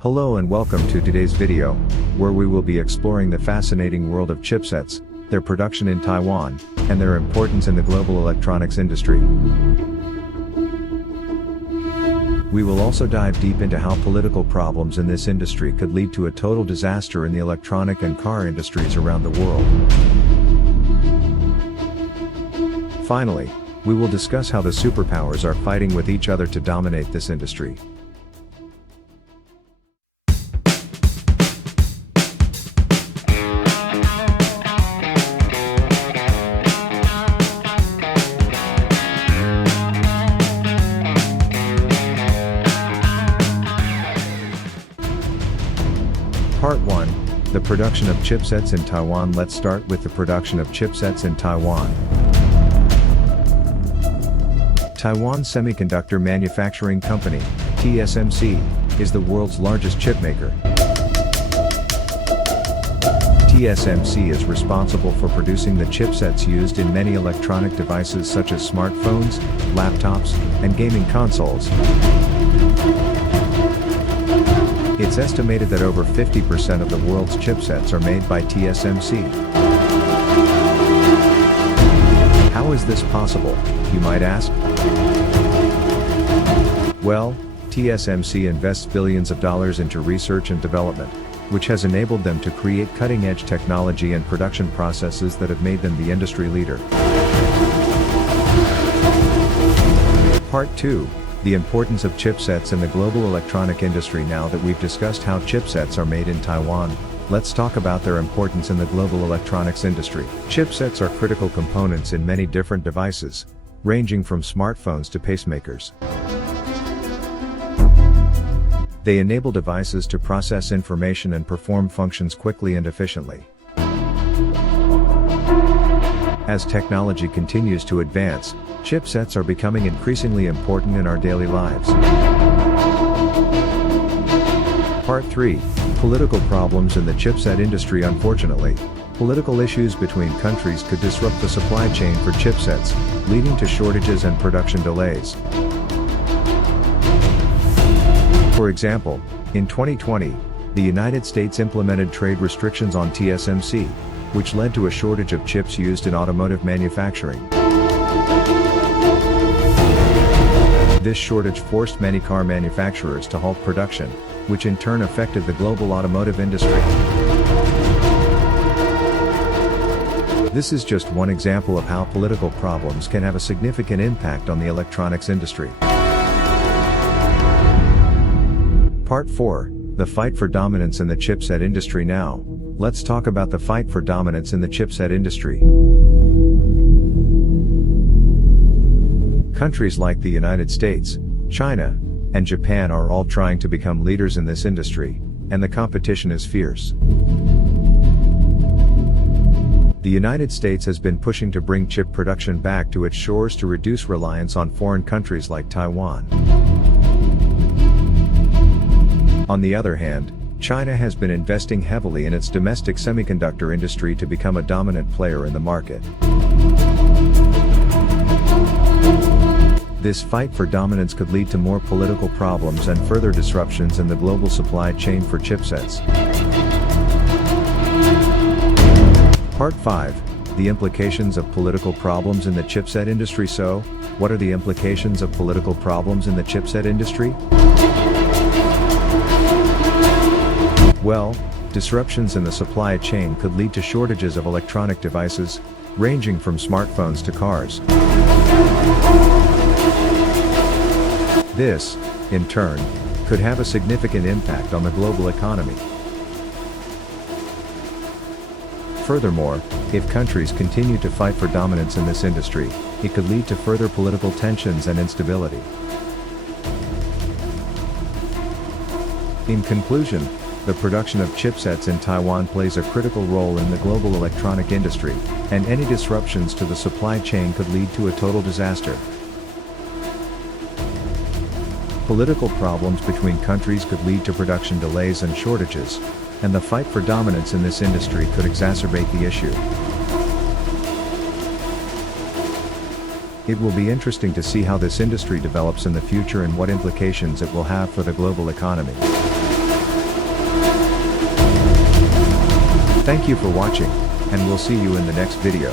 Hello and welcome to today's video, where we will be exploring the fascinating world of chipsets, their production in Taiwan, and their importance in the global electronics industry. We will also dive deep into how political problems in this industry could lead to a total disaster in the electronic and car industries around the world. Finally, we will discuss how the superpowers are fighting with each other to dominate this industry. Part 1. The production of chipsets in Taiwan. Let's start with the production of chipsets in Taiwan. Taiwan Semiconductor Manufacturing Company, TSMC, is the world's largest chip maker. TSMC is responsible for producing the chipsets used in many electronic devices such as smartphones, laptops, and gaming consoles. It's estimated that over 50% of the world's chipsets are made by TSMC. How is this possible, you might ask? Well, TSMC invests billions of dollars into research and development, which has enabled them to create cutting-edge technology and production processes that have made them the industry leader. Part 2. The importance of chipsets in the global electronic industry. Now that we've discussed how chipsets are made in Taiwan, let's talk about their importance in the global electronics industry. Chipsets are critical components in many different devices, ranging from smartphones to pacemakers. They enable devices to process information and perform functions quickly and efficiently. As technology continues to advance, chipsets are becoming increasingly important in our daily lives. Part 3. Political problems in the chipset industry. Unfortunately, political issues between countries could disrupt the supply chain for chipsets, leading to shortages and production delays. For example, in 2020, the United States implemented trade restrictions on TSMC, which led to a shortage of chips used in automotive manufacturing. This shortage forced many car manufacturers to halt production, which in turn affected the global automotive industry. This is just one example of how political problems can have a significant impact on the electronics industry. Part 4. The fight for dominance in the chipset industry. Now, let's talk about the fight for dominance in the chipset industry. Countries like the United States, China, and Japan are all trying to become leaders in this industry, and the competition is fierce. The United States has been pushing to bring chip production back to its shores to reduce reliance on foreign countries like Taiwan. On the other hand, China has been investing heavily in its domestic semiconductor industry to become a dominant player in the market. This fight for dominance could lead to more political problems and further disruptions in the global supply chain for chipsets. Part 5. The implications of political problems in the chipset industry. So, what are the implications of political problems in the chipset industry? Well, disruptions in the supply chain could lead to shortages of electronic devices, ranging from smartphones to cars. This, in turn, could have a significant impact on the global economy. Furthermore, if countries continue to fight for dominance in this industry, it could lead to further political tensions and instability. In conclusion, the production of chipsets in Taiwan plays a critical role in the global electronic industry, and any disruptions to the supply chain could lead to a total disaster. Political problems between countries could lead to production delays and shortages, and the fight for dominance in this industry could exacerbate the issue. It will be interesting to see how this industry develops in the future and what implications it will have for the global economy. Thank you for watching, and we'll see you in the next video.